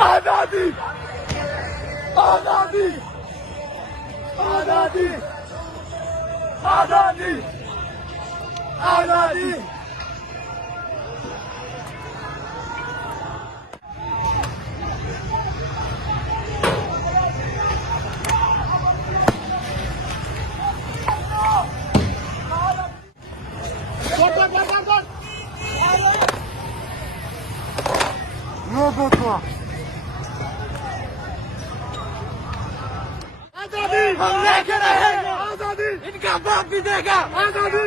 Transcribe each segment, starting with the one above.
आजादी आजादी आजादी आजादी आजादी आजादी हम लेके रहेंगे, आजादी इनका बाप भी देगा, आजादी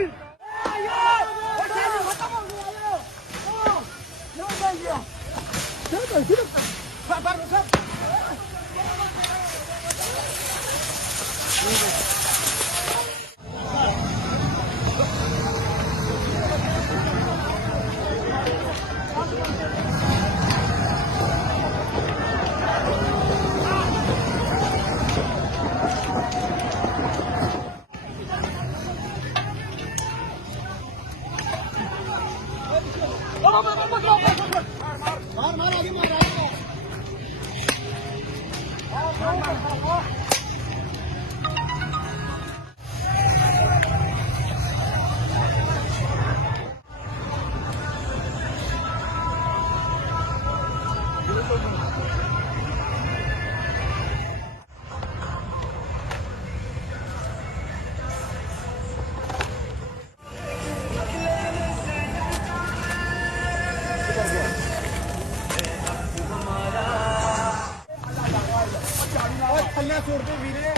छोड़ दो वीरे।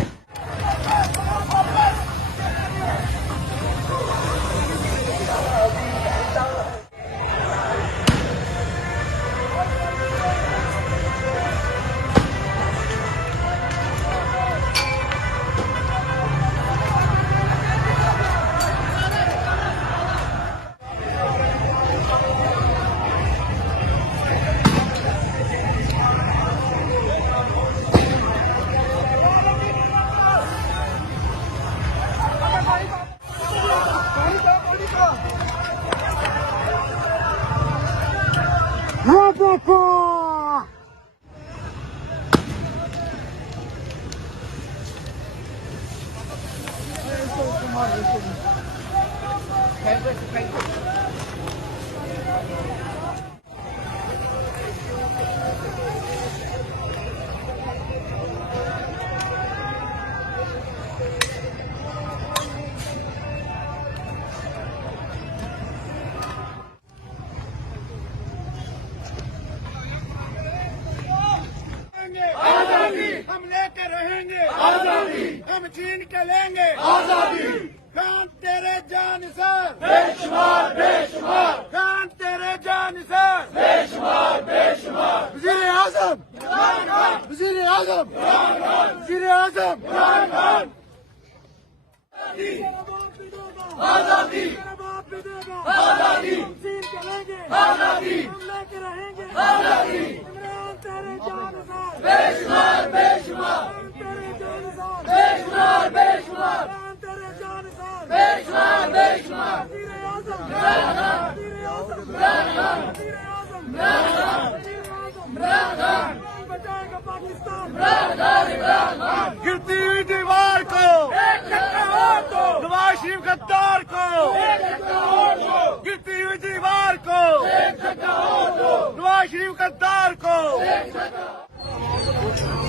हम लेके रहेंगे आजादी, हम छीन के लेंगे आजादी। खान तेरे जान से बेशुमार बेशुमार, खान तेरे जान से बेशुमार बेशुमार। वज़ीर आज़म वज़ीर आज़म वज़ीर आज़म आजादी आजादी, हम छीन के लेंगे आजादी, हम लेके रहेंगे आजादी। तेरे जान से बेशुमार बेशुमार, तेरे जान से बेशुमार बेशुमार, तेरे जान से बेशुमार बेशुमार। वज़ीर आज़म वज़ीर आज़म वज़ीर आज़म बचाएगा पाकिस्तान। गिरती हुई दीवार को एक झटका और दो, नवाज शरीफ गद्दार को एक झटका और दो, गिरती हुई दीवार को एक झटका और दो, नवाज शरीफ गद्दार को एक झटका।